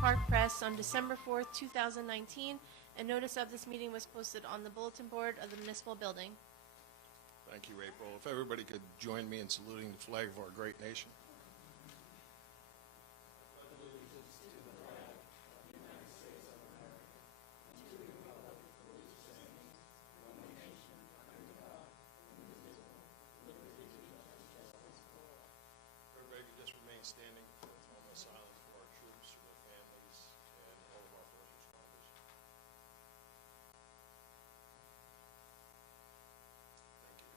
Park Press on December 4th, 2019, and notice of this meeting was posted on the bulletin board of the municipal building. Thank you, April. If everybody could join me in saluting the flag of our great nation. Everybody could just remain standing for a moment of silence for our troops, for their families, and all of our first responders. Thank you.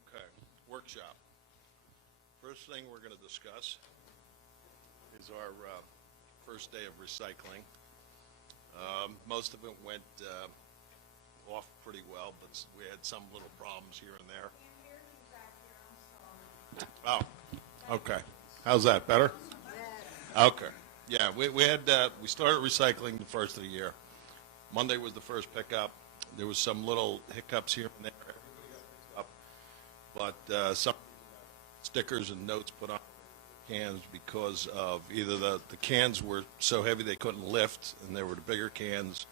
Okay, workshop. First thing we're going to discuss is our first day of recycling. Most of it went off pretty well, but we had some little problems here and there. Oh, okay. How's that, better? Okay. Yeah, we had, we started recycling the first of the year. Monday was the first pickup. There was some little hiccups here and there. Everybody got picked up, but some stickers and notes put on cans because of either the cans were so heavy they couldn't lift, and they were the bigger cans.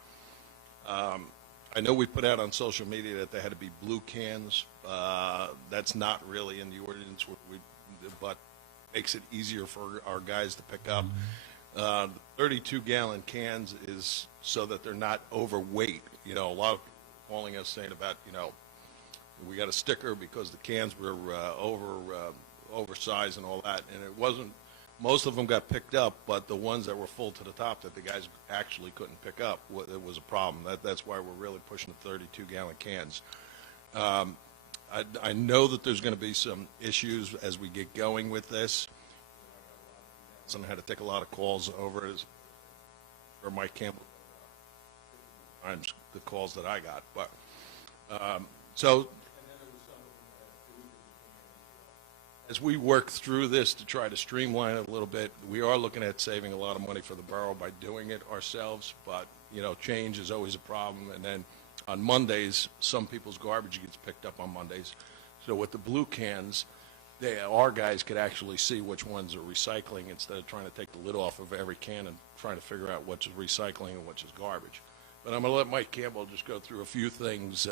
I know we put out on social media that they had to be blue cans. That's not really in the ordinance, but makes it easier for our guys to pick up. The 32-gallon cans is so that they're not overweight. You know, a lot of people calling us saying about, you know, we got a sticker because the cans were oversized and all that, and it wasn't. Most of them got picked up, but the ones that were full to the top that the guys actually couldn't pick up, it was a problem. That's why we're really pushing the 32-gallon cans. I know that there's going to be some issues as we get going with this. Someone had to take a lot of calls over it, or Mike Campbell, times the calls that I got. But so as we work through this to try to streamline it a little bit, we are looking at saving a lot of money for the borough by doing it ourselves, but, you know, change is always a problem. And then on Mondays, some people's garbage gets picked up on Mondays. So with the blue cans, our guys could actually see which ones are recycling instead of trying to take the lid off of every can and trying to figure out which is recycling and which is garbage. But I'm going to let Mike Campbell just go through a few things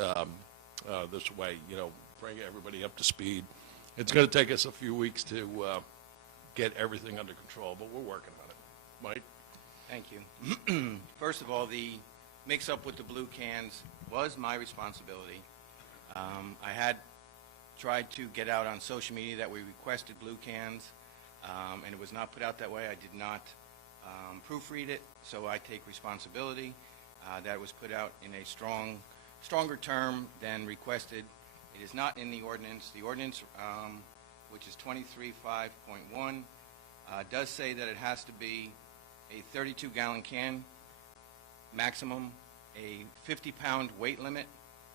this way, you know, bring everybody up to speed. It's going to take us a few weeks to get everything under control, but we're working on it. Mike? Thank you. First of all, the mix-up with the blue cans was my responsibility. I had tried to get out on social media that we requested blue cans, and it was not put out that way. I did not proofread it, so I take responsibility. That was put out in a stronger term than requested. It is not in the ordinance. The ordinance, which is 23.5.1, does say that it has to be a 32-gallon can, maximum, a 50-pound weight limit,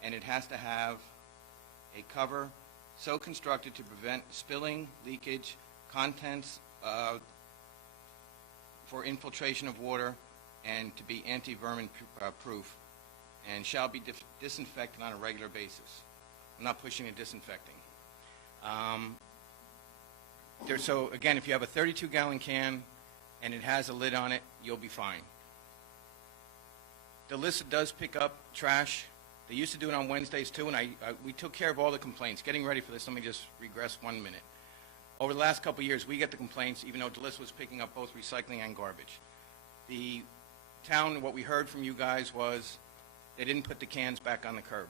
and it has to have a cover so constructed to prevent spilling, leakage, contents for infiltration of water, and to be anti-vermin proof, and shall be disinfected on a regular basis. I'm not pushing and disinfecting. So again, if you have a 32-gallon can and it has a lid on it, you'll be fine. DeLissa does pick up trash. They used to do it on Wednesdays too, and we took care of all the complaints. Getting ready for this, let me just regress 1 minute. Over the last couple of years, we get the complaints, even though DeLissa was picking up both recycling and garbage. The town, what we heard from you guys was they didn't put the cans back on the curb.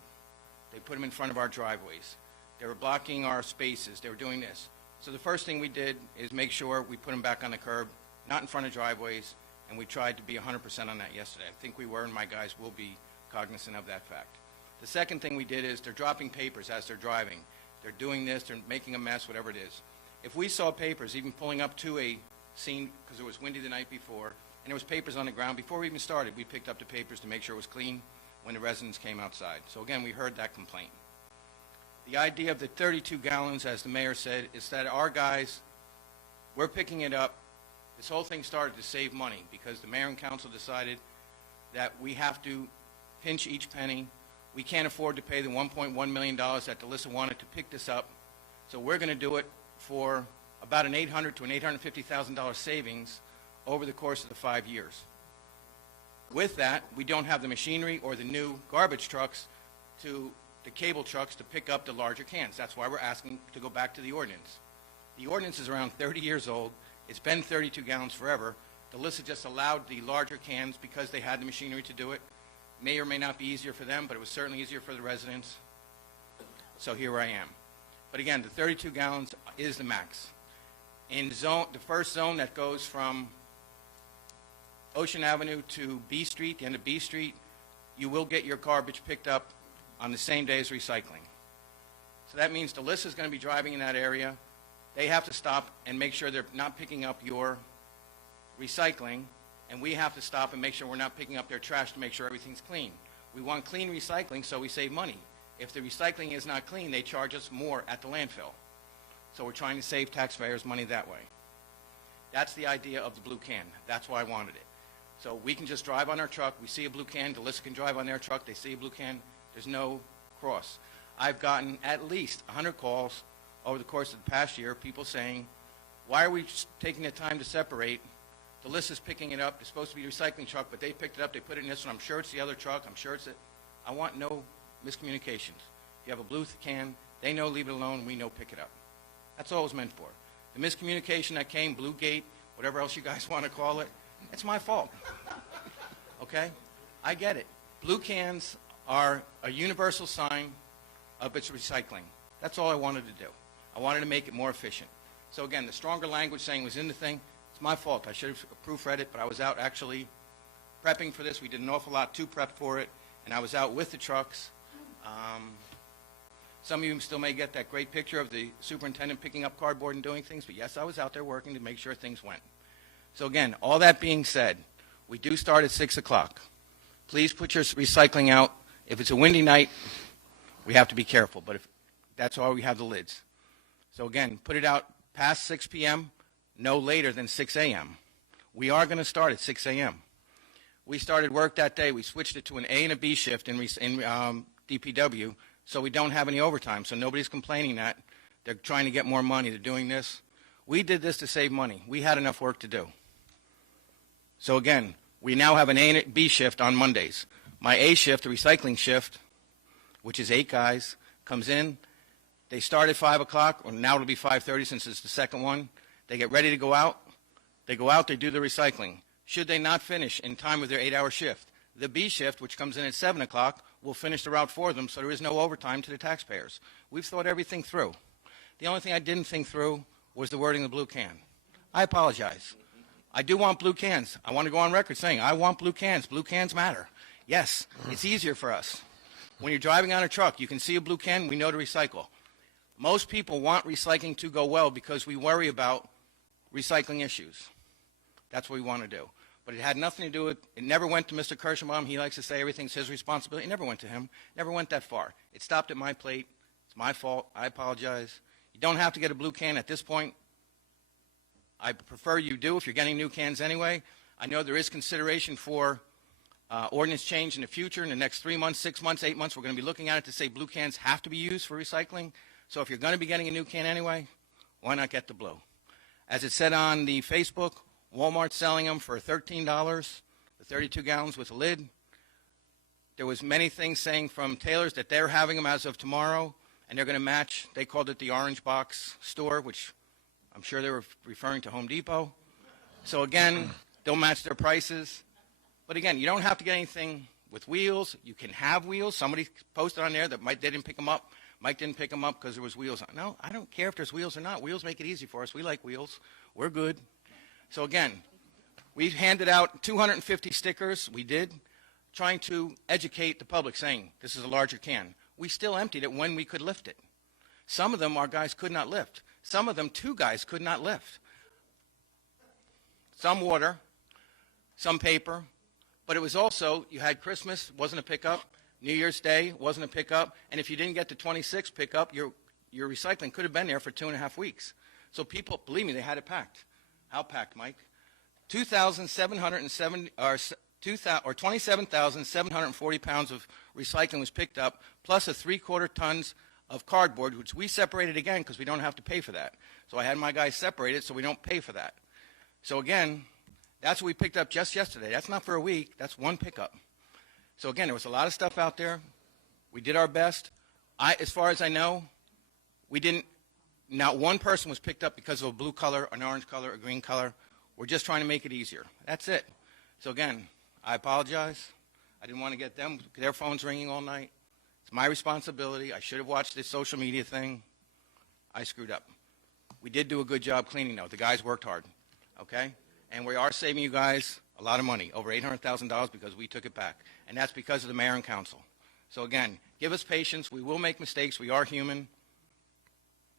They put them in front of our driveways. They were blocking our spaces. They were doing this. So the first thing we did is make sure we put them back on the curb, not in front of driveways, and we tried to be 100% on that yesterday. I think we were, and my guys will be cognizant of that fact. The second thing we did is they're dropping papers as they're driving. They're doing this, they're making a mess, whatever it is. If we saw papers, even pulling up to a scene, because it was windy the night before, and there was papers on the ground, before we even started, we picked up the papers to make sure it was clean when the residents came outside. So again, we heard that complaint. The idea of the 32 gallons, as the mayor said, is that our guys, we're picking it up. This whole thing started to save money because the mayor and council decided that we have to pinch each penny. We can't afford to pay the $1.1 million that DeLissa wanted to pick this up. So we're going to do it for about an $800,000 to an $850,000 savings over the course of the 5 years. With that, we don't have the machinery or the new garbage trucks the cable trucks to pick up the larger cans. That's why we're asking to go back to the ordinance. The ordinance is around 30 years old. It's been 32 gallons forever. The list just allowed the larger cans because they had the machinery to do it. May or may not be easier for them, but it was certainly easier for the residents. So here I am. But again, the 32 gallons is the max. In the first zone that goes from Ocean Avenue to B Street, the end of B Street, you will get your garbage picked up on the same day as recycling. So that means DeLissa is going to be driving in that area. They have to stop and make sure they're not picking up your recycling, and we have to stop and make sure we're not picking up their trash to make sure everything's clean. We want clean recycling so we save money. If the recycling is not clean, they charge us more at the landfill. So we're trying to save taxpayers money that way. That's the idea of the blue can. That's why I wanted it. So we can just drive on our truck. We see a blue can. DeLissa can drive on their truck. They see a blue can. There's no cross. I've gotten at least 100 calls over the course of the past year, people saying, why are we taking the time to separate? DeLissa's picking it up. It's supposed to be a recycling truck, but they picked it up. They put it in this one. I'm sure it's the other truck. I'm sure it's it. I want no miscommunications. If you have a blue can, they know leave it alone. We know pick it up. That's all it was meant for. The miscommunication that came, Blue Gate, whatever else you guys want to call it, it's my fault. Okay? I get it. Blue cans are a universal sign of its recycling. That's all I wanted to do. I wanted to make it more efficient. So again, the stronger language saying was in the thing. It's my fault. I should have proofread it, but I was out actually prepping for this. We did an awful lot to prep for it, and I was out with the trucks. Some of you still may get that great picture of the superintendent picking up cardboard and doing things, but yes, I was out there working to make sure things went. So again, all that being said, we do start at 6 o'clock. Please put your recycling out. If it's a windy night, we have to be careful, but that's why we have the lids. So again, put it out past 6 p.m., no later than 6 a.m. We are going to start at 6 a.m. We started work that day. We switched it to an A and a B shift in DPW, so we don't have any overtime. So nobody's complaining that they're trying to get more money. They're doing this. We did this to save money. We had enough work to do. So again, we now have an A and a B shift on Mondays. My A shift, the recycling shift, which is 8 guys, comes in. They start at 5 o'clock, or now it'll be 5:30 since it's the second one. They get ready to go out. They go out, they do the recycling. Should they not finish in time with their 8-hour shift, the B shift, which comes in at 7 o'clock, will finish the route for them, so there is no overtime to the taxpayers. We've thought everything through. The only thing I didn't think through was the wording of the blue can. I apologize. I do want blue cans. I want to go on record saying I want blue cans. Blue cans matter. Yes, it's easier for us. When you're driving on a truck, you can see a blue can, we know to recycle. Most people want recycling to go well because we worry about recycling issues. That's what we want to do. But it had nothing to do with, it never went to Mr. Kirschenbaum. He likes to say everything's his responsibility. It never went to him. Never went that far. It stopped at my plate. It's my fault. I apologize. You don't have to get a blue can at this point. I prefer you do if you're getting new cans anyway. I know there is consideration for ordinance change in the future. In the next 3 months, 6 months, 8 months, we're going to be looking at it to say blue cans have to be used for recycling. So if you're going to be getting a new can anyway, why not get the blue? As it said on the Facebook, Walmart's selling them for $13, the 32 gallons with a lid. There was many things saying from tailors that they're having them as of tomorrow, and they're going to match. They called it the Orange Box store, which I'm sure they were referring to Home Depot. So again, they'll match their prices. But again, you don't have to get anything with wheels. You can have wheels. Somebody posted on there that they didn't pick them up. Mike didn't pick them up because there was wheels on. No, I don't care if there's wheels or not. Wheels make it easy for us. We like wheels. We're good. So again, we handed out 250 stickers. We did, trying to educate the public, saying this is a larger can. We still emptied it when we could lift it. Some of them our guys could not lift. Some of them 2 guys could not lift. Some water, some paper, but it was also, you had Christmas, wasn't a pickup. New Year's Day wasn't a pickup, and if you didn't get the 26th pickup, your recycling could have been there for 2.5 weeks. So people, believe me, they had it packed. How packed, Mike? 27,740 pounds of recycling was picked up, plus a 3/4 tons of cardboard, which we separated again because we don't have to pay for that. So I had my guys separated so we don't pay for that. So again, that's what we picked up just yesterday. That's not for a week. That's one pickup. So again, there was a lot of stuff out there. We did our best. As far as I know, not one person was picked up because of a blue color, an orange color, a green color. We're just trying to make it easier. That's it. So again, I apologize. I didn't want to get their phones ringing all night. It's my responsibility. I should have watched this social media thing. I screwed up. We did do a good job cleaning, though. The guys worked hard, okay? And we are saving you guys a lot of money, over $800,000 because we took it back. And that's because of the mayor and council. So again, give us patience. We will make mistakes. We are human.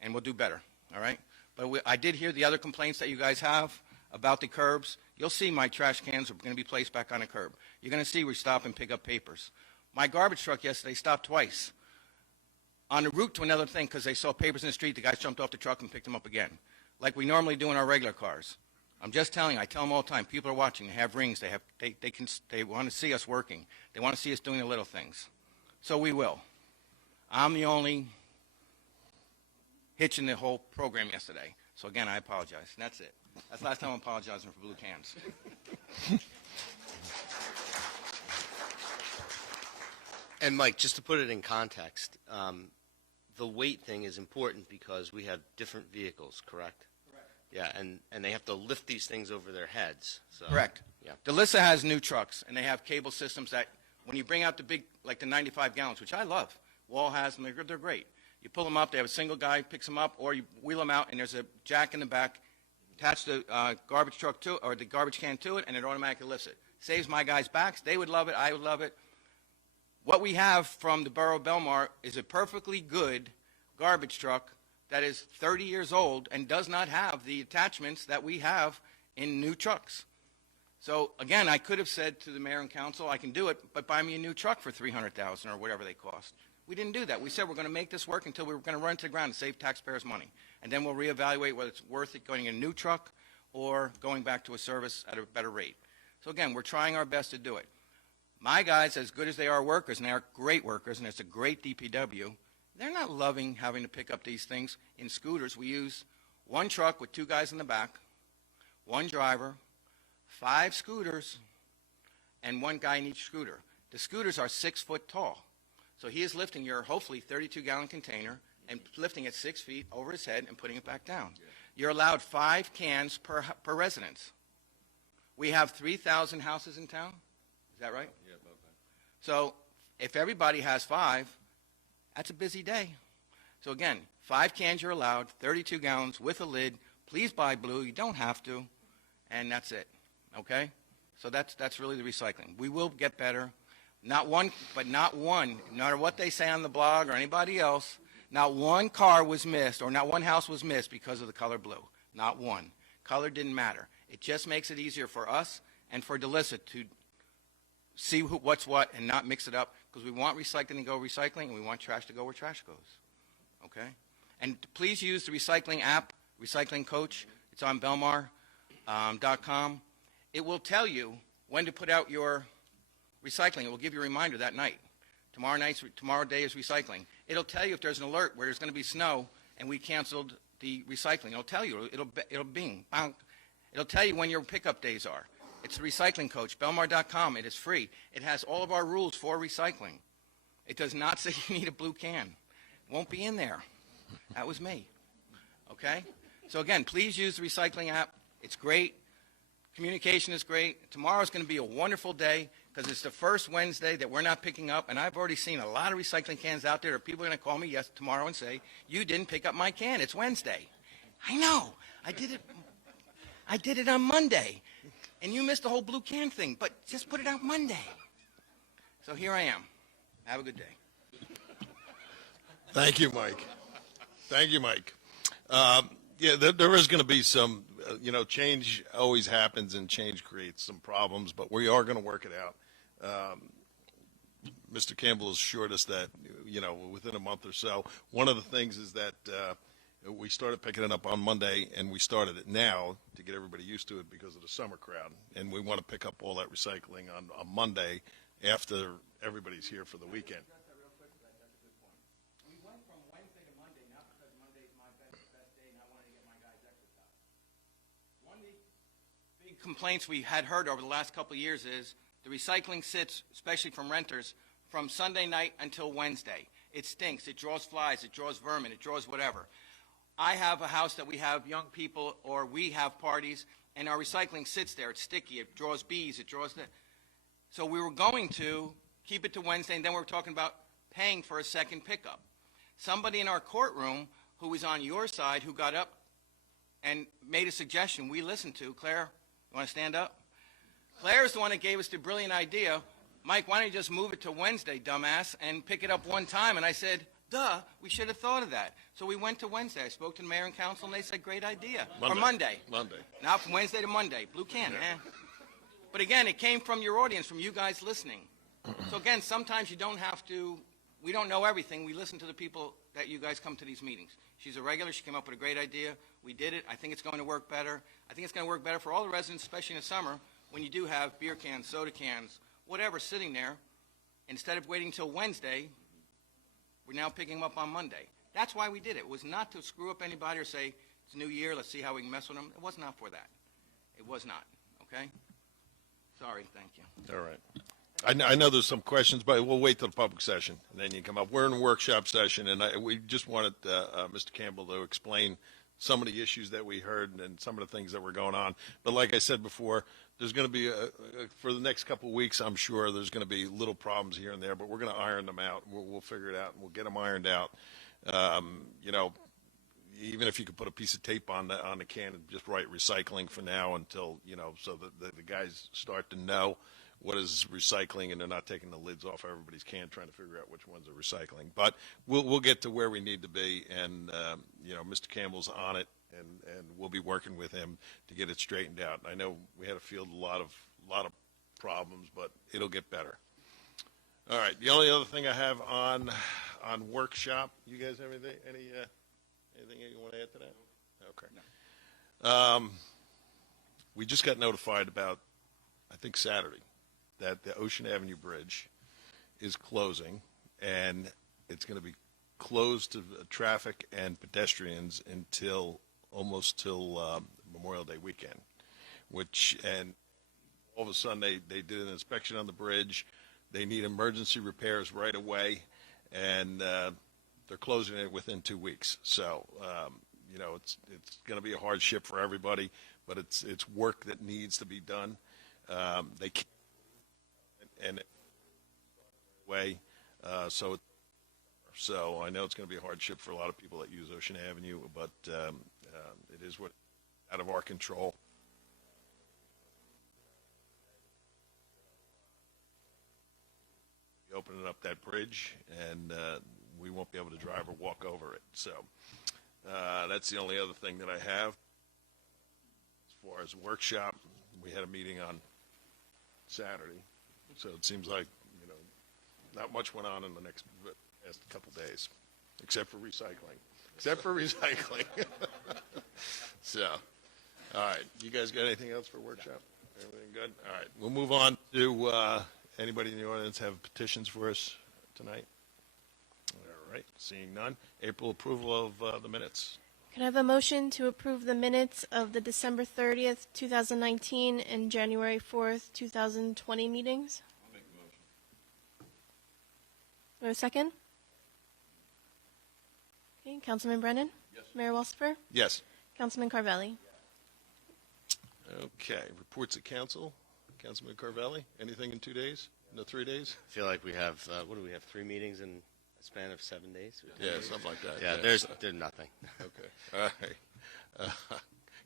And we'll do better, all right? But I did hear the other complaints that you guys have about the curbs. You'll see my trash cans are going to be placed back on a curb. You're going to see we stop and pick up papers. My garbage truck yesterday stopped twice on the route to another thing because they saw papers in the street. The guys jumped off the truck and picked them up again, like we normally do in our regular cars. I'm just telling you, I tell them all the time, people are watching. They have rings. They want to see us working. They want to see us doing the little things. So we will. I'm the only hitch in the whole program yesterday. So again, I apologize. And that's it. That's the last time I'm apologizing for blue cans. And Mike, just to put it in context, the weight thing is important because we have different vehicles, correct? Correct. Yeah, and they have to lift these things over their heads. So, Correct. Yeah. DeLissa has new trucks, and they have cable systems that when you bring out the big, like the 95 gallons, which I love, Wall has them, they're great. You pull them up, they have a single guy, picks them up, or you wheel them out, and there's a jack in the back, attach the garbage truck to it, or the garbage can to it, and it automatically lifts it. Saves my guys' backs. They would love it. I would love it. What we have from the borough of Belmar is a perfectly good garbage truck that is 30 years old and does not have the attachments that we have in new trucks. So again, I could have said to the mayor and council, I can do it, but buy me a new truck for $300,000 or whatever they cost. We didn't do that. We said we're going to make this work until we were going to run it to the ground and save taxpayers money. And then we'll reevaluate whether it's worth it going in a new truck or going back to a service at a better rate. So again, we're trying our best to do it. My guys, as good as they are workers, and they are great workers, and it's a great DPW, they're not loving having to pick up these things in scooters. We use one truck with two guys in the back, one driver, 5 scooters, and one guy in each scooter. The scooters are 6 foot tall. So he is lifting your, hopefully, 32-gallon container and lifting it 6 feet over his head and putting it back down. Yeah. You're allowed 5 cans per residence. We have 3,000 houses in town. Is that right? Yeah, about that. So if everybody has 5, that's a busy day. So again, 5 cans you're allowed, 32 gallons with a lid. Please buy blue. You don't have to. And that's it. Okay? So that's really the recycling. We will get better. Not one, no matter what they say on the blog or anybody else, not one car was missed or not one house was missed because of the color blue. Not one. Color didn't matter. It just makes it easier for us and for DeLissa to see what's what and not mix it up because we want recycling to go recycling and we want trash to go where trash goes. Okay? And please use the recycling app, Recycling Coach. It's on Belmar.com. It will tell you when to put out your recycling. It will give you a reminder that night. Tomorrow day is recycling. It'll tell you if there's an alert where there's going to be snow and we canceled the recycling. It'll tell you. It'll bing, bang. It'll tell you when your pickup days are. It's the Recycling Coach, Belmar.com. It is free. It has all of our rules for recycling. It does not say you need a blue can. It won't be in there. That was me. Okay? So again, please use the recycling app. It's great. Communication is great. Tomorrow's going to be a wonderful day because it's the first Wednesday that we're not picking up, and I've already seen a lot of recycling cans out there. People are going to call me tomorrow and say, you didn't pick up my can. It's Wednesday. I know. I did it on Monday, and you missed the whole blue can thing, but just put it out Monday. So here I am. Have a good day. Thank you, Mike. Thank you, Mike. Yeah, there is going to be some, change always happens and change creates some problems, but we are going to work it out. Mr. Campbell assured us that, within a month or so. One of the things is that we started picking it up on Monday, and we started it now to get everybody used to it because of the summer crowd. And we want to pick up all that recycling on Monday after everybody's here for the weekend. We went from complaints we had heard over the last couple of years is the recycling sits, especially from renters, from Sunday night until Wednesday. It stinks. It draws flies. It draws vermin. It draws whatever. I have a house that we have young people, or we have parties, and our recycling sits there. It's sticky. It draws bees. It draws the. So we were going to keep it to Wednesday, and then we were talking about paying for a second pickup. Somebody in our courtroom who was on your side who got up and made a suggestion we listened to. Claire, you want to stand up? Claire is the one that gave us the brilliant idea. Mike, why don't you just move it to Wednesday, dumbass, and pick it up one time? And I said, duh, we should have thought of that. So we went to Wednesday. I spoke to the mayor and council, and they said, great idea. Or Monday. Monday. Now from Wednesday to Monday. Blue can, But again, it came from your audience, from you guys listening. So again, sometimes you don't have to, we don't know everything. We listen to the people that you guys come to these meetings. She's a regular. She came up with a great idea. We did it. I think it's going to work better. I think it's going to work better for all the residents, especially in the summer, when you do have beer cans, soda cans, whatever sitting there. Instead of waiting until Wednesday, we're now picking them up on Monday. That's why we did it. It was not to screw up anybody or say, it's a new year, let's see how we can mess with them. It was not for that. It was not, okay? Sorry, thank you. All right. I know there's some questions, but we'll wait till the public session, and then you come up. We're in a workshop session, and we just wanted Mr. Campbell to explain some of the issues that we heard and some of the things that were going on. But like I said before, there's going to be, for the next couple of weeks, I'm sure there's going to be little problems here and there, but we're going to iron them out. We'll figure it out, and we'll get them ironed out. You know, even if you could put a piece of tape on the can and just write recycling for now until, you know, so that the guys start to know what is recycling, and they're not taking the lids off everybody's can trying to figure out which ones are recycling. But we'll get to where we need to be, and you know, Mr. Campbell's on it, and we'll be working with him to get it straightened out. I know we had to field a lot of problems, but it'll get better. All right. The only other thing I have on workshop, you guys have anything you want to add to that? Okay. No. We just got notified about, I think Saturday, that the Ocean Avenue Bridge is closing, and it's going to be closed to traffic and pedestrians until almost till Memorial Day weekend, and all of a sudden they did an inspection on the bridge. They need emergency repairs right away, and they're closing it within 2 weeks. So, you know, it's going to be a hardship for everybody, but it's work that needs to be done. They can't, and way, so I know it's going to be a hardship for a lot of people that use Ocean Avenue, but it is what out of our control. Opening up that bridge, and we won't be able to drive or walk over it. So that's the only other thing that I have. As far as workshop, we had a meeting on Saturday, so it seems like, you know, not much went on in the last couple days, except for recycling. So, all right, you guys got anything else for workshop? Everything good? All right, we'll move on to anybody in the audience have petitions for us tonight? All right, seeing none. April, approval of the minutes. Can I have a motion to approve the minutes of the December 30th, 2019 and January 4th, 2020 meetings? I'll make a motion. Do I have a second? Okay, Councilman Brennan? Yes. Mayor Walsifer? Yes. Councilman Carvelli? Okay, reports of council. Councilman Carvelli, anything in 2 days? No, 3 days? I feel like we have, what do we have, 3 meetings in a span of 7 days? Yeah, something like that. Yeah, there's nothing. Okay, all right.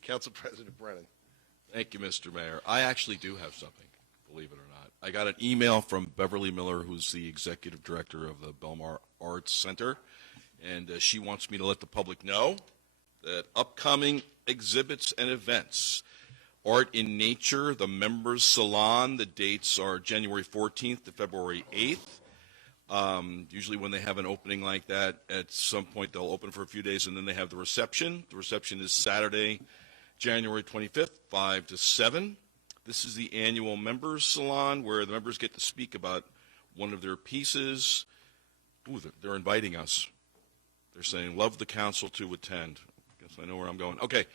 Council President Brennan. Thank you, Mr. Mayor. I actually do have something, believe it or not. I got an email from Beverly Miller, who's the executive director of the Belmar Arts Center, and she wants me to let the public know that upcoming exhibits and events. Art in Nature, the Members Salon, the dates are January 14th to February 8th. Usually when they have an opening like that, at some point they'll open for a few days, and then they have the reception. The reception is Saturday, January 25th, 5 to 7. This is the annual Members Salon where the members get to speak about one of their pieces. Ooh, they're inviting us. They're saying, love the council to attend. I guess I know where I'm going. Okay.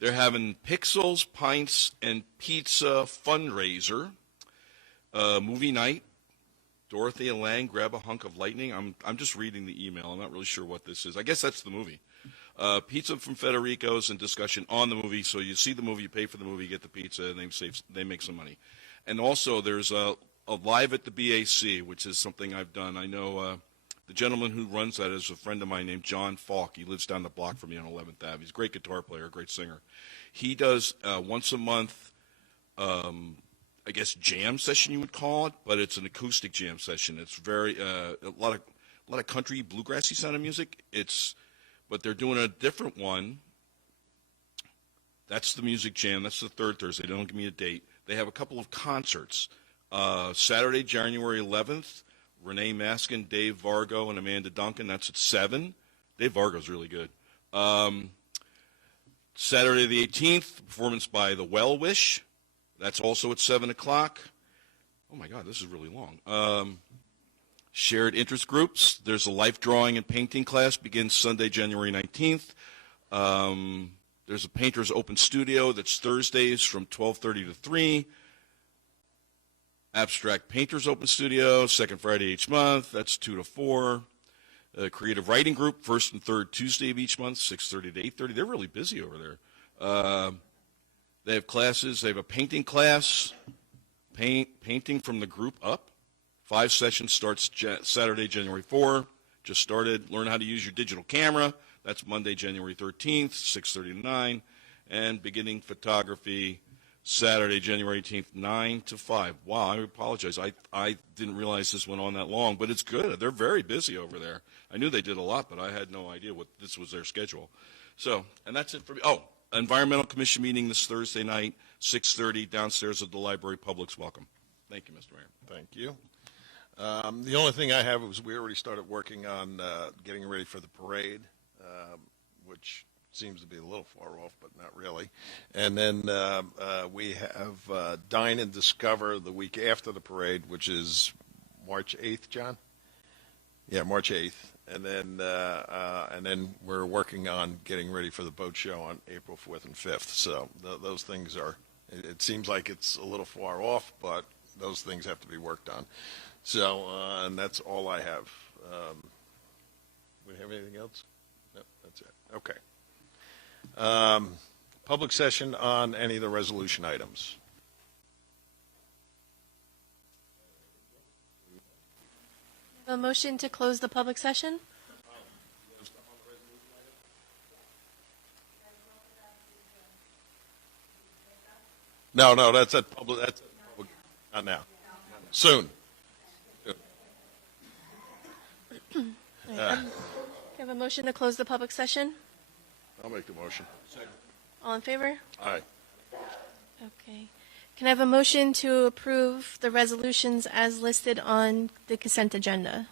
They're having Pixels, Pints, and Pizza fundraiser, movie night. Dorothea Lange, Grab a Hunk of Lightning. I'm just reading the email. I'm not really sure what this is. I guess that's the movie. Pizza from Federico's and discussion on the movie. So you see the movie, you pay for the movie, you get the pizza, and they make some money. And also there's a Live at the BAC, which is something I've done. I know the gentleman who runs that is a friend of mine named John Falk. He lives down the block from me on 11th Ave. He's a great guitar player, a great singer. He does once a month, I guess, jam session you would call it, but it's an acoustic jam session. It's very a lot of country bluegrassy sounding music. But they're doing a different one. That's the music jam. That's the third Thursday. They don't give me a date. They have a couple of concerts. Saturday, January 11th, Renee Maskin, Dave Vargo, and Amanda Duncan. That's at 7. Dave Vargo's really good. Saturday the 18th, performance by The Well Wish. That's also at 7 o'clock. Oh, my God, this is really long. Shared interest groups. There's a life drawing and painting class. Begins Sunday, January 19th. There's a painter's open studio that's Thursdays from 12:30 to 3. Abstract painters open studio, second Friday each month. That's 2 to 4. Creative writing group, first and third Tuesday of each month, 6:30 to 8:30. They're really busy over there. They have classes. They have a painting class, painting from the group up. 5 sessions starts Saturday, January 4. Just started. Learn how to use your digital camera. That's Monday, January 13th, 6:30 to 9. And beginning photography, Saturday, January 18th, 9 to 5. Wow, I apologize. I didn't realize this went on that long, but it's good. They're very busy over there. I knew they did a lot, but I had no idea what this was their schedule. So, and that's it for me. Oh, Environmental Commission meeting this Thursday night, 6:30, downstairs at the library. Public's welcome. Thank you, Mr. Mayor. Thank you. The only thing I have was we already started working on getting ready for the parade, which seems to be a little far off, but not really. And then we have Dine and Discover the week after the parade, which is March 8th, John? Yeah, March 8th. And then we're working on getting ready for the boat show on April 4th and 5th. So those things are, it seems like it's a little far off, but those things have to be worked on. So, and that's all I have. We have anything else? No, that's it. Okay. Public session on any of the resolution items. A motion to close the public session? No, that's at public, not now. Soon. Can I have a motion to close the public session? I'll make the motion. All in favor? Aye. Okay. Can I have a motion to approve the resolutions as listed on the consent agenda?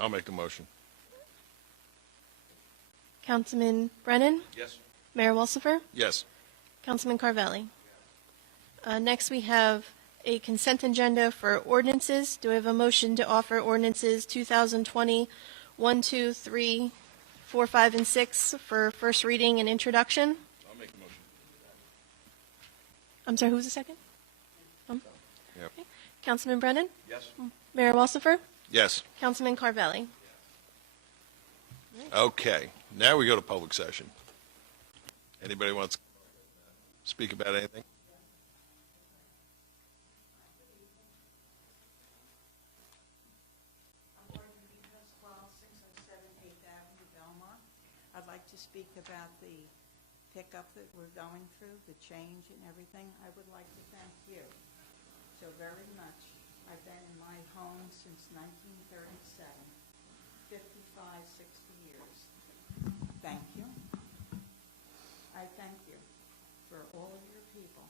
I'll make the motion. Councilman Brennan? Yes. Mayor Walsifer? Yes. Councilman Carvelli? Next, we have a consent agenda for ordinances. Do I have a motion to offer ordinances 2020 1, 2, 3, 4, 5, and 6 for first reading and introduction? I'll make the motion. I'm sorry, who was the second? Yep. Okay. Councilman Brennan? Yes. Mayor Walsifer? Yes. Councilman Carvelli? Okay. Now we go to public session. Anybody wants to speak about anything? I'd like to speak about the pickup that we're going through, the change and everything. I would like to thank you so very much. I've been in my home since 1937, 55, 60 years. Thank you. I thank you for all of your people,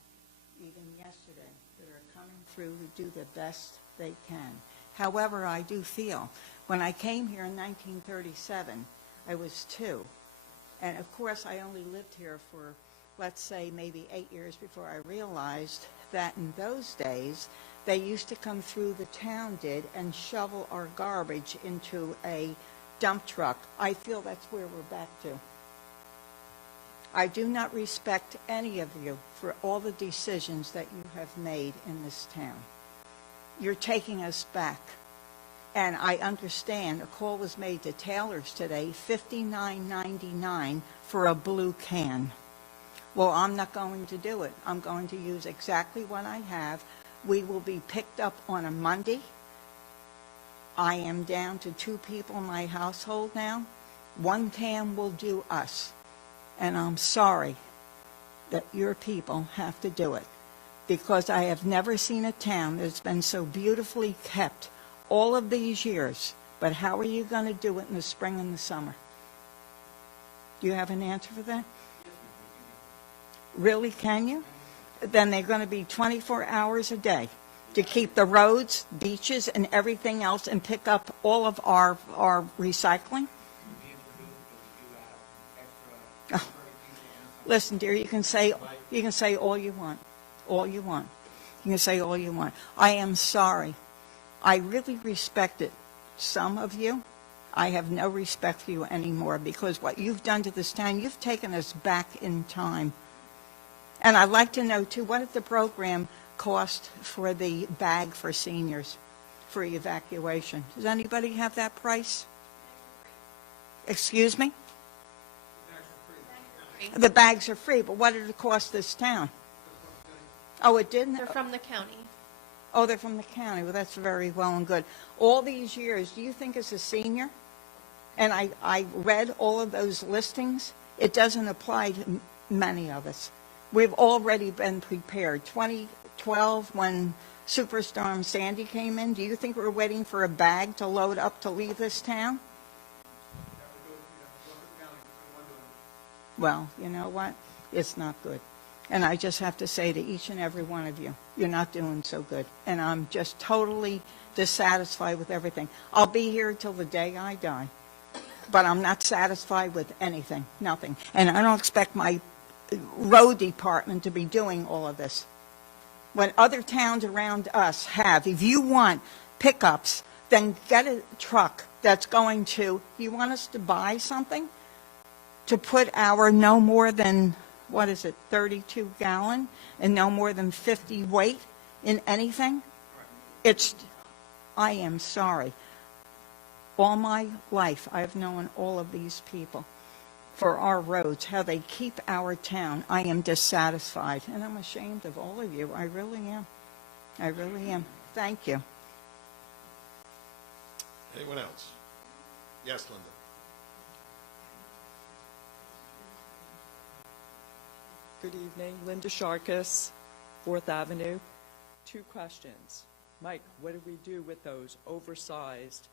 even yesterday, that are coming through to do the best they can. However, I do feel, when I came here in 1937, I was 2. And of course, I only lived here for, let's say, maybe 8 years before I realized that in those days, they used to come through, the town did, and shovel our garbage into a dump truck. I feel that's where we're back to. I do not respect any of you for all the decisions that you have made in this town. You're taking us back. And I understand a call was made to Taylor's today, $59.99 for a blue can. Well, I'm not going to do it. I'm going to use exactly what I have. We will be picked up on a Monday. I am down to 2 people in my household now. 1 can will do us. And I'm sorry that your people have to do it, because I have never seen a town that's been so beautifully kept all of these years. But how are you going to do it in the spring and the summer? Do you have an answer for that? Really, can you? Then they're going to be 24 hours a day to keep the roads, beaches, and everything else and pick up all of our recycling? Oh. Listen, dear, you can say all you want. All you want. You can say all you want. I am sorry. I really respected some of you. I have no respect for you anymore, because what you've done to this town, you've taken us back in time. And I'd like to know, too, what did the program cost for the bag for seniors for evacuation? Does anybody have that price? Excuse me? The bags are free, but what did it cost this town? Oh, it didn't? They're from the county. Oh, they're from the county. Well, that's very well and good. All these years, do you think as a senior, and I read all of those listings, it doesn't apply to many of us. We've already been prepared. 2012, when Superstorm Sandy came in, do you think we're waiting for a bag to load up to leave this town? Well, you know what? It's not good. And I just have to say to each and every one of you, you're not doing so good. And I'm just totally dissatisfied with everything. I'll be here till the day I die. But I'm not satisfied with anything, nothing. And I don't expect my road department to be doing all of this. When other towns around us have, if you want pickups, then get a truck that's going to, you want us to buy something? To put our no more than, 32 gallon and no more than 50 weight in anything? I am sorry. All my life, I've known all of these people for our roads, how they keep our town. I am dissatisfied, and I'm ashamed of all of you. I really am. I really am. Thank you. Anyone else? Yes, Linda. Good evening, Linda Sharkus, 4th Avenue. 2 questions. Mike, what do we do with those oversized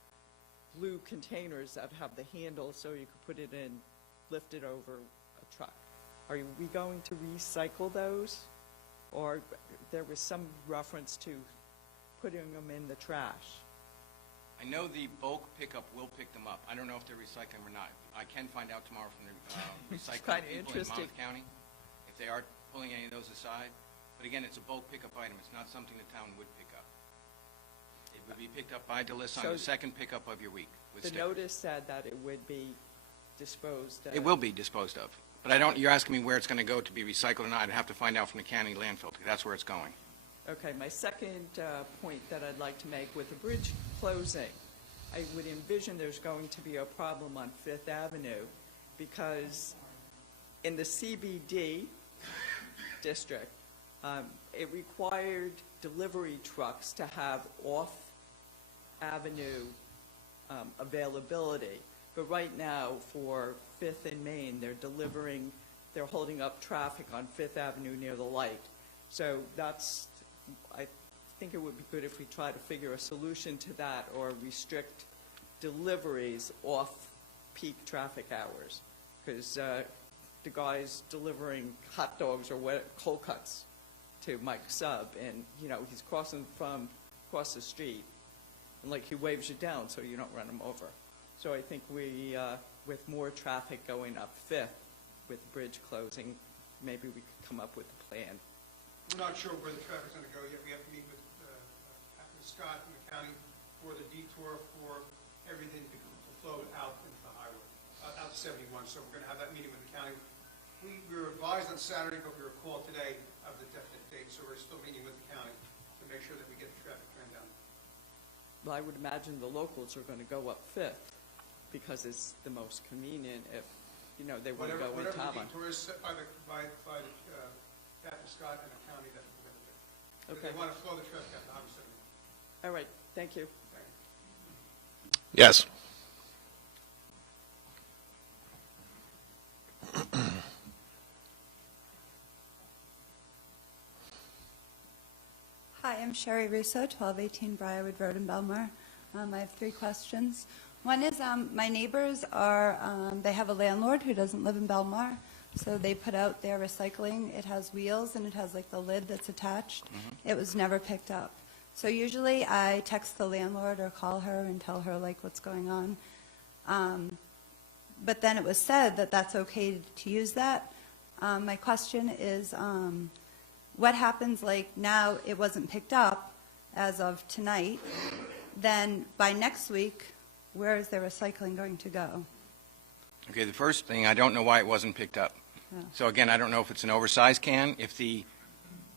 blue containers that have the handle so you could put it in, lift it over a truck? Are we going to recycle those? Or there was some reference to putting them in the trash? I know the bulk pickup will pick them up. I don't know if they're recycling or not. I can find out tomorrow from the recycling kinda people in interesting. Monmouth County if they are pulling any of those aside. But again, it's a bulk pickup item. It's not something the town would pick up. It would be picked up by DeLissa on So the second pickup of your week with The stickers. notice said that it would be disposed of. It will be disposed of. But I don't, you're asking me where it's going to go to be recycled or not. I'd have to find out from the county landfill, because that's where it's going. Okay, my second point that I'd like to make, with the bridge closing, I would envision there's going to be a problem on 5th Avenue, because in the CBD district, it required delivery trucks to have off-avenue availability. But right now, for 5th and Main, they're holding up traffic on 5th Avenue near the light. So I think it would be good if we try to figure a solution to that, or restrict deliveries off peak traffic hours. Because the guy's delivering hot dogs or cold cuts to Mike Sub, and, he's crossing from across the street, and he waves you down so you don't run him over. So I think with more traffic going up 5th, with the bridge closing, maybe we could come up with a plan. We're not sure where the traffic's going to go yet. We have to meet with Scott and the county for the detour for everything to flow out into the highway, out to 71. So we're going to have that meeting with the county We were advised on Saturday, but we were called today of the definite date, so we're still meeting with the county to make sure that we get the traffic turned down. Well, I would imagine the locals are going to go up Fifth because it's the most convenient if, you know, they want to go in Whatever the town. detour is set by the Captain Scott and the county, that's what we're going to do. If Okay. they want to slow the traffic down, obviously. All right, thank you. Yes. Hi, I'm Sherry Russo, 1218 Briarwood Road in Belmar. I have 3 questions. One is, my neighbors are, they have a landlord who doesn't live in Belmar, so they put out their recycling. It has wheels and it has like the lid that's attached. It was never picked up. So usually I text the landlord or call her and tell her like what's going on. But then it was said that that's okay to use that. My question is, what happens, like, now it wasn't picked up as of tonight, then by next week, where is their recycling going to go? Okay, the first thing, I don't know why it wasn't picked up. Yeah. So again, I don't know if it's an oversized can, if the,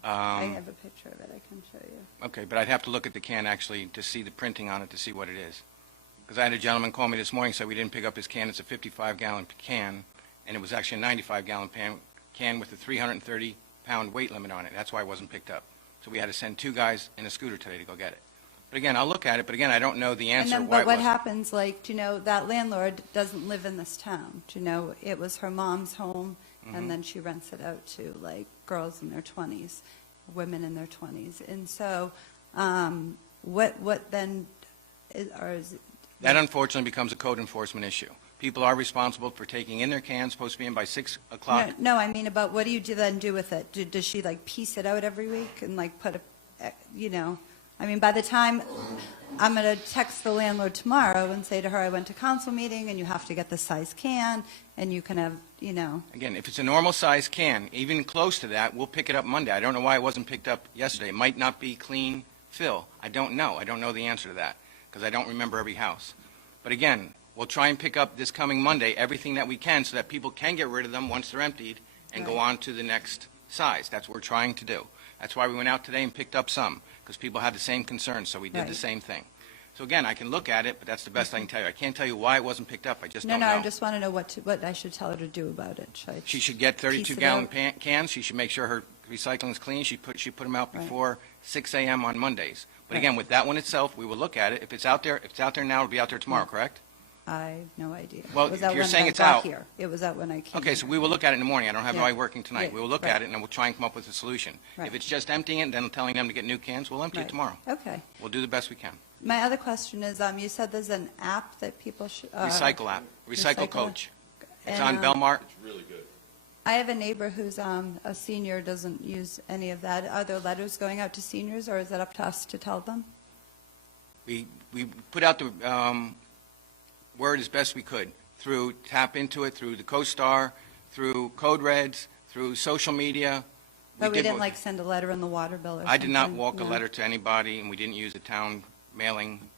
I have a picture of it, I can show you. okay, but I'd have to look at the can actually to see the printing on it to see what it is. Because I had a gentleman call me this morning, said we didn't pick up his can, it's a 55-gallon can, and it was actually a 95-gallon can with a 330-pound weight limit on it. That's why it wasn't picked up. So we had to send 2 guys in a scooter today to go get it. But again, I'll look at it, but again, I don't know the And answer then, why but it what wasn't. happens, like, do you know, that landlord doesn't live in this town. Do you know, it was her mom's home, and then she rents it out to, like, girls in their 20s, women in their 20s. And so, what then, is That unfortunately becomes a code enforcement issue. People are responsible for taking in their cans, supposed to be in by 6 o'clock. No, I mean, about what do you then do with it? Does she, like, piece it out every week and, like, put a, you know, I mean, by the time, I'm going to text the landlord tomorrow and say to her, I went to council meeting, and you have to get this size can, and you can have, you know. Again, if it's a normal size can, even close to that, we'll pick it up Monday. I don't know why it wasn't picked up yesterday. It might not be clean fill. I don't know. I don't know the answer to that because I don't remember every house. But again, we'll try and pick up this coming Monday everything that we can so that people can get rid of them once they're emptied and go Right. on to the next size. That's what we're trying to do. That's why we went out today and picked up some because people had the same concerns, so we did the Right. same thing. So again, I can look at it, but that's the best I can tell you. I can't tell you why it wasn't picked up. I just No, don't no, know. I just want to know what I should tell her to do about it. She should get piece it 32-gallon out? cans. She should make sure her recycling is clean. She put them out Right. before 6 a.m. on Mondays. But Right. again, with that one itself, we will look at it. If it's out there now, it'll be out there tomorrow, correct? I have no idea. Well, It was if out you're when saying I it's got out- here. It was out when I came. Okay, so here. we will look at it in the morning. I don't have Yeah. nobody working tonight. Yeah, We will look right. at it, and then we'll try and come up with a solution. Right. If it's just emptying it, then telling them to get new cans, we'll empty it Right. tomorrow. Okay. We'll do the best we can. My other question is, you said there's an app that people should. Recycle app, Recycle Recycle. Coach. It's And, on Belmar. It's really good. I have a neighbor who's a senior, doesn't use any of that. Are there letters going out to seniors, or is it up to us to tell them? We put out the word as best we could through Tap Into It, through the CoStar, through Code Reds, through social media. But we did didn't what- like send a letter in the water bill or something? I did not walk a No. letter to anybody, and we didn't use a town mailing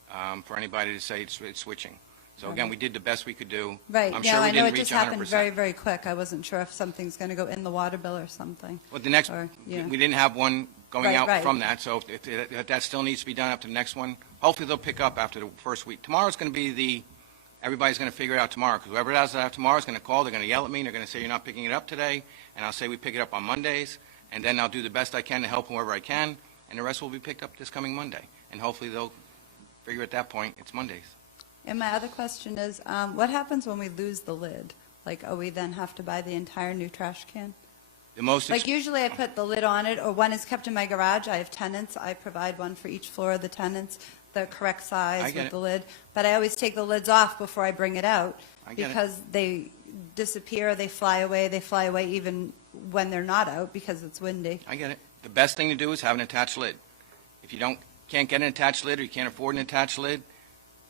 for anybody to say it's switching. So again, we did the best we could do. Right, I'm no, sure we I know didn't it reach just 100%. happened very, very quick. I wasn't sure if something's going to go in the water bill or something. Well, the next, Or, yeah. we didn't have one going Right, out right. from that, so if that still needs to be done up to the next one, hopefully they'll pick up after the first week. Tomorrow's going to be everybody's going to figure it out tomorrow, because whoever does that tomorrow is going to call, they're going to yell at me, and they're going to say, you're not picking it up today, and I'll say we pick it up on Mondays, and then I'll do the best I can to help whoever I can, and the rest will be picked up this coming Monday. And hopefully they'll figure at that point it's Mondays. And my other question is, what happens when we lose the lid? Like, we then have to buy the entire new trash can? The most, Like, usually I put the lid on it, or one is kept in my garage. I have tenants. I provide one for each floor of the tenants, the correct I size get with it. the lid. But I always take the lids off before I bring it out, I get it. because they disappear, they fly away even when they're not out because it's windy. I get it. The best thing to do is have an attached lid. If you can't get an attached lid or you can't afford an attached lid,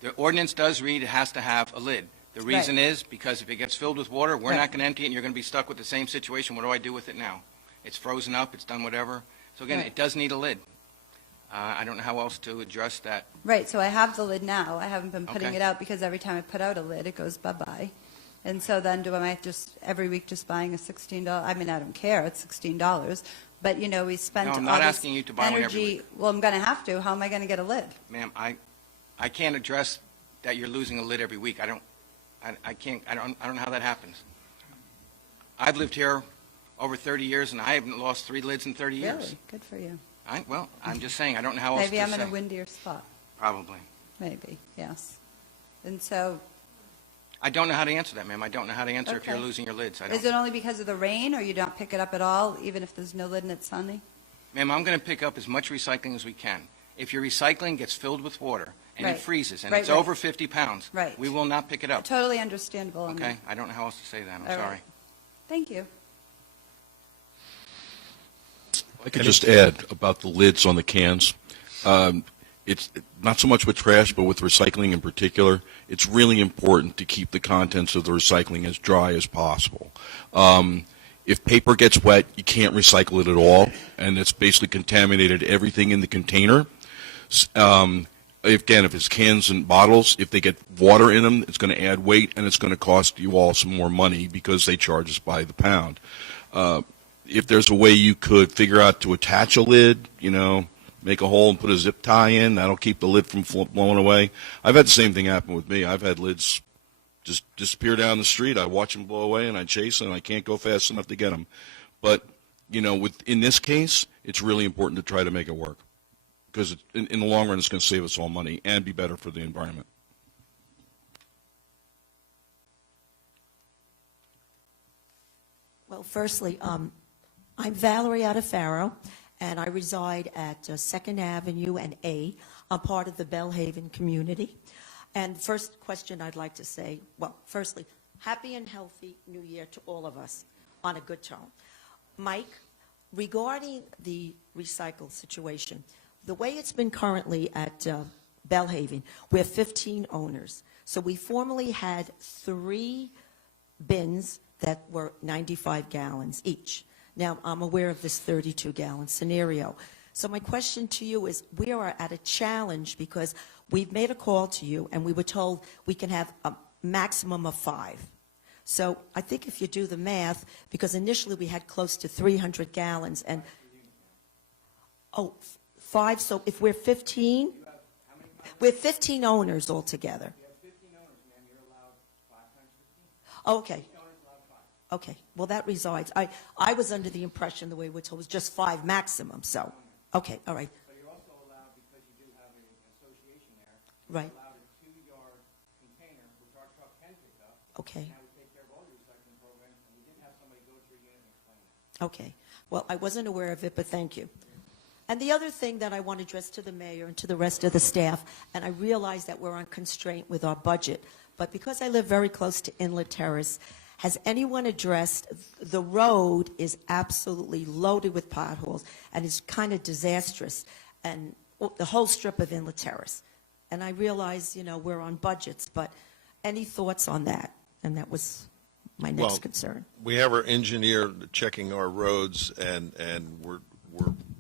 the ordinance does read it has to have a lid. The reason is because if it gets filled with water, we're Right. not going to empty it and you're going to be stuck with the same situation. What do I do with it now? It's frozen up, it's done whatever. So again, Right. it does need a lid. I don't know how else to address that. Right, so I have the lid now. I haven't been putting Okay. it out because every time I put out a lid, it goes bye-bye. And so then do I just, every week just buying a $16, I mean, I don't care, it's $16, but, you know, we spent No, all I'm this not asking you to buy one every energy. Well, I'm going to have to. How am I going to get a lid? Ma'am, I can't address that you're losing a lid every week. I don't know how that happens. I've lived here over 30 years, and I haven't lost 3 lids in 30 years. Really? Good for you. Well, I'm just saying, I don't know how else Maybe to I'm in say. a windier spot. Probably. Maybe, yes. And so, I don't know how to answer that, ma'am. I don't know how to answer if you're Okay. losing your lids. I is don't. it only because of the rain, or you don't pick it up at all, even if there's no lid and it's sunny? Ma'am, I'm going to pick up as much recycling as we can. If your recycling gets filled with water and Right. it freezes and Right, it's right. over 50 pounds, Right. we will not pick it up. Totally understandable. on Okay? that. I don't know how else to say that. I'm All right. sorry. Thank you. I could just add about the lids on the cans. It's not so much with trash, but with recycling in particular, it's really important to keep the contents of the recycling as dry as possible. If paper gets wet, you can't recycle it at all, and it's basically contaminated everything in the container. Again, if it's cans and bottles, if they get water in them, it's going to add weight, and it's going to cost you all some more money because they charge us by the pound. If there's a way you could figure out to attach a lid, you know, make a hole and put a zip tie in, that'll keep the lid from blowing away. I've had the same thing happen with me. I've had lids just disappear down the street. I watch them blow away, and I chase them, and I can't go fast enough to get them. But, you know, in this case, it's really important to try to make it work because in the long run, it's going to save us all money and be better for the environment. Well, firstly, I'm Valerie out of Faro, and I reside at 2nd Avenue and A. I'm part of the Bellhaven community. And first question I'd like to say, well, firstly, happy and healthy New Year to all of us on a good tone. Mike, regarding the recycle situation, the way it's been currently at Bellhaven, we have 15 owners. So we formerly had 3 bins that were 95 gallons each. Now, I'm aware of this 32-gallon scenario. So my question to you is, we are at a challenge because we've made a call to you, and we were told we can have a maximum of 5. So I think if you do the math, because initially we had close to 300 gallons, and, 5, so if we're 15, we're 15 owners altogether. Okay. Okay, well, that resides. I was under the impression, the way we're told, was just 5 maximum, so, okay, all right. But you're also allowed, because you do have an association there, Right. allowed a 2-yard container, which our truck can pick up. Okay, Now we take care of all the recycling programs, and we didn't have somebody go through your unit and explain that. okay. Well, I wasn't aware of it, but thank you. And the other thing that I want to address to the mayor and to the rest of the staff, and I realize that we're on constraint with our budget, but because I live very close to Inlet Terrace, has anyone addressed the road is absolutely loaded with potholes and is kind of disastrous, and the whole strip of Inlet Terrace. And I realize, you know, we're on budgets, but any thoughts on that? And that was my next Well, concern. We have our engineer checking our roads, and we're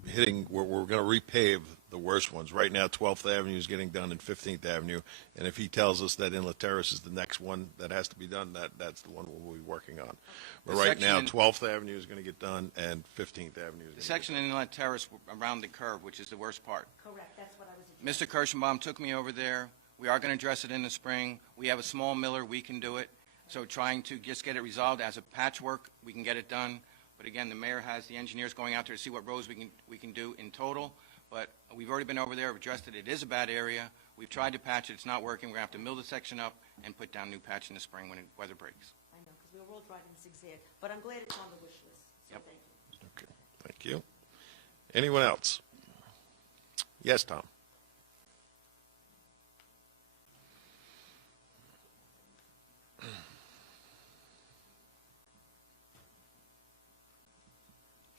going to repave the worst ones. Right now, 12th Avenue is getting done and 15th Avenue, and if he tells us that Inlet Terrace is the next one that has to be done, that's the one we'll be working on. But The right section now, in- 12th Avenue is going to get done, and 15th Avenue is going The to section in Inlet Terrace around the curve, which is the worst part. Correct, that's what I was Mr. Kirschenbaum took me over there. We are going to address it in the spring. We have a small miller, we can do it. So trying to just get it resolved as a patchwork, we can get it done. But again, the mayor has the engineers going out there to see what roads we can do in total. But we've already been over there, addressed it. It is a bad area. We've tried to patch it. It's not working. We're going to have to mill the section up and put down new patch in the spring when weather breaks. I know, because we're all driving zigzag, but I'm glad it's on the wish list. So Yep. thank you. Okay, thank you. Anyone else? Yes, Tom?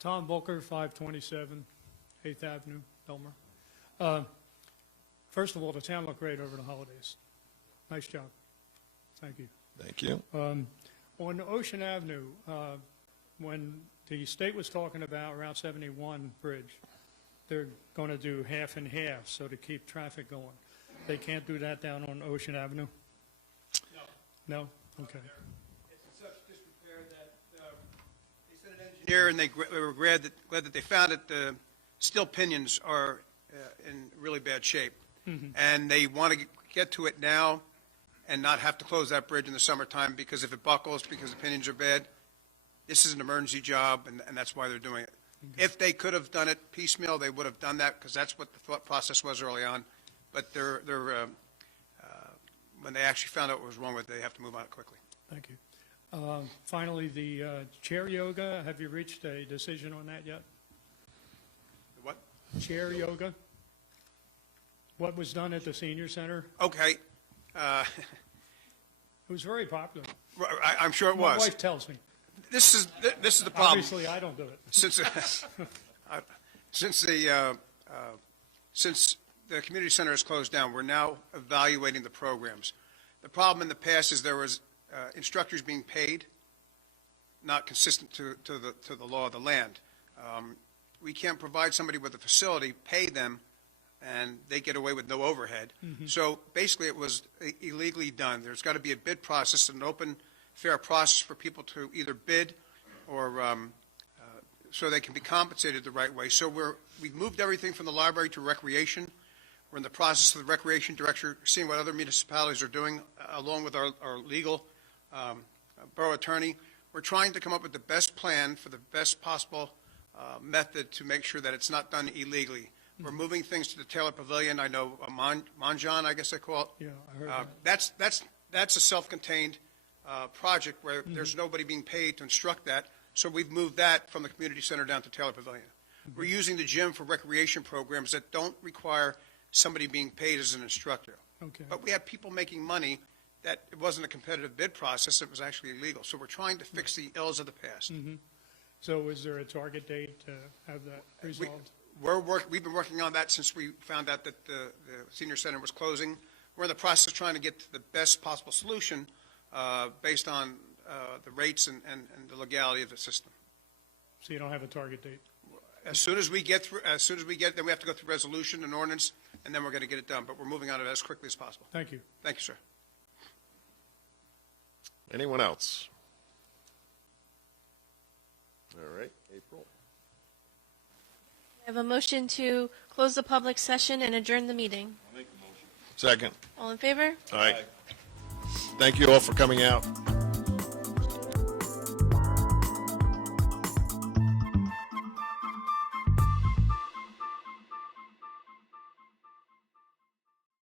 Tom Booker, 527 8th Avenue, Belmar. First of all, the town looked great over the holidays. Nice job. Thank you. Thank you. On Ocean Avenue, when the state was talking about Route 71 bridge, they're going to do half and half, so to keep traffic going. They can't do that down on Ocean Avenue? No. No? Okay. engineer, and they were glad that they found that the steel pinions are in really bad shape. And they want to get to it now and not have to close that bridge in the summertime, because if it buckles because the pinions are bad, this is an emergency job, and that's why they're doing it. If they could have done it piecemeal, they would have done that, because that's what the thought process was early on. But when they actually found out what was wrong with it, they have to move on it quickly. Thank you. Finally, the chair yoga, have you reached a decision on that yet? What? Chair yoga? What was done at the senior center? Okay. It was very popular. I'm sure it My was. wife tells me. This is the problem. Obviously, I don't do it. Since the community center is closed down, we're now evaluating the programs. The problem in the past is there was instructors being paid, not consistent to the law of the land. We can't provide somebody with a facility, pay them, and they get away with no overhead. So basically, it was illegally done. There's got to be a bid process, an open, fair process for people to either bid or so they can be compensated the right way. So we've moved everything from the library to recreation. We're in the process of the recreation director seeing what other municipalities are doing, along with our legal borough attorney. We're trying to come up with the best plan for the best possible method to make sure that it's not done illegally. We're moving things to the Taylor Pavilion. I know Manjan, I guess they call it. Yeah, I heard that. That's a self-contained project where there's nobody being paid to instruct that. So we've moved that from the community center down to Taylor Pavilion. We're using the gym for recreation programs that don't require somebody being paid as an instructor. Okay. But we have people making money that it wasn't a competitive bid process. It was actually illegal. So we're trying to fix the ills of the past. So is there a target date to have that resolved? We've been working on that since we found out that the senior center was closing. We're in the process of trying to get to the best possible solution based on the rates and the legality of the system. So you don't have a target date? As soon as we get, then we have to go through resolution and ordinance, and then we're going to get it done. But we're moving on it as quickly as possible. Thank you. Thank you, sir. Anyone else? All right, April. I have a motion to close the public session and adjourn the meeting. Second. All in favor? All right. Thank you all for coming out.